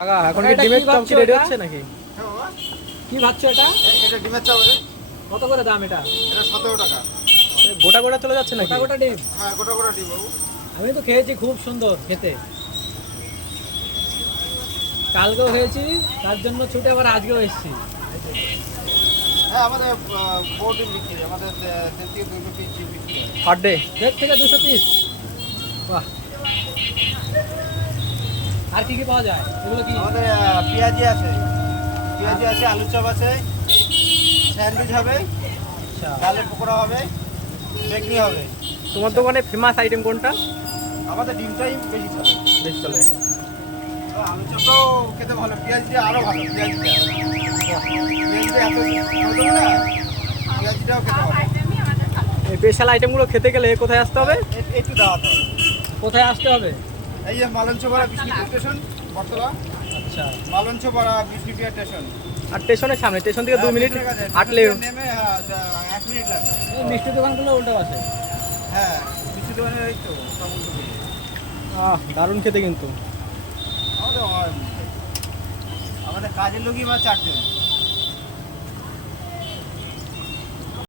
আগা এখন কি ডিমের চপ কি রেডি হচ্ছে নাকি? কি ভাবছো এটা? এটা ডিমের চপ। কত করে দাম এটা? এটা 17 টাকা। গোটা গোটা চলে যাচ্ছে নাকি? গোটা গোটা ডিম? হ্যাঁ, গোটা গোটা ডিম বাবু। আমি তো খেয়েছি, খুব সুন্দর খেতে। কালকেও খেয়েছি, তার জন্য ছুটে আবার আজকেও এসেছি। হ্যাঁ, আমাদের বহু ডিম বিক্রি, আমাদের 1.5 থেকে 2 পিস ডিম বিক্রি হয়। পার ডে 1.5 থেকে 200 পিস। বাহ। আর কি কি পাওয়া যায় এগুলো কি? আমাদের পেঁয়াজি আছে, আলুর চপ আছে, স্যান্ডউইচ হবে, আচ্ছা, ডালের পকোড়া হবে, বেকনি হবে। তোমার দোকানে ফেমাস আইটেম কোনটা আমাদের ডিমটাই বেশি চলে। বেশি চলে? আলুর চপটাও খেতে ভালো, পেঁয়াজ দিয়ে আরো ভালো। পেঁয়াজ দিয়ে এত ভালো না, পেঁয়াজটাও খেতে ভালো। এই স্পেশাল আইটেমগুলো খেতে গেলে কোথায় আসতে হবে? একটু দাওয়াতে হবে। কোথায় আসতে হবে? এই যে মালঞ্চপাড়া বিষ্ণুপুর স্টেশন, বটতলা। আচ্ছা, মালঞ্চপাড়া বিষ্ণুপুর স্টেশন। আর স্টেশনের সামনে, স্টেশন থেকে 2 মিনিট হাঁটলে হাঁটলে নেমে 1 মিনিট লাগবে। এই মিষ্টি দোকানগুলো উল্টো পাশে। হ্যাঁ, মিষ্টি দোকানের এই তো সব উল্টো দিকে। দারুণ খেতে কিন্তু। আমাদের কাজের লোকই বা 4 জন।